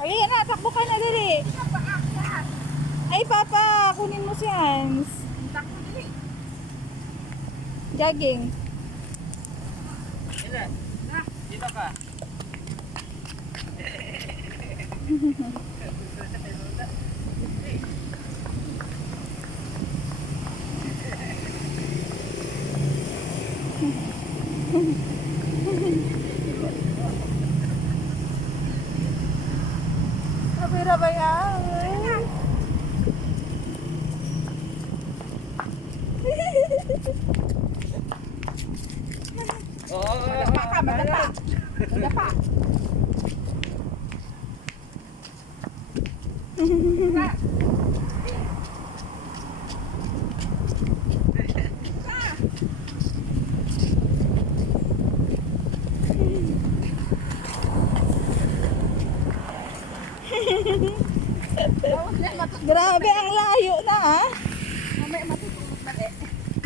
Ay, na, takbo ka na dali. Ay, Papa, kunin mo si Hans. Takbo dali. Jogging. Ilan? Dito ka. Kapira ba yan? Oo. Madapa ka, madapa. Madapa. Grabe, ang layo na ah.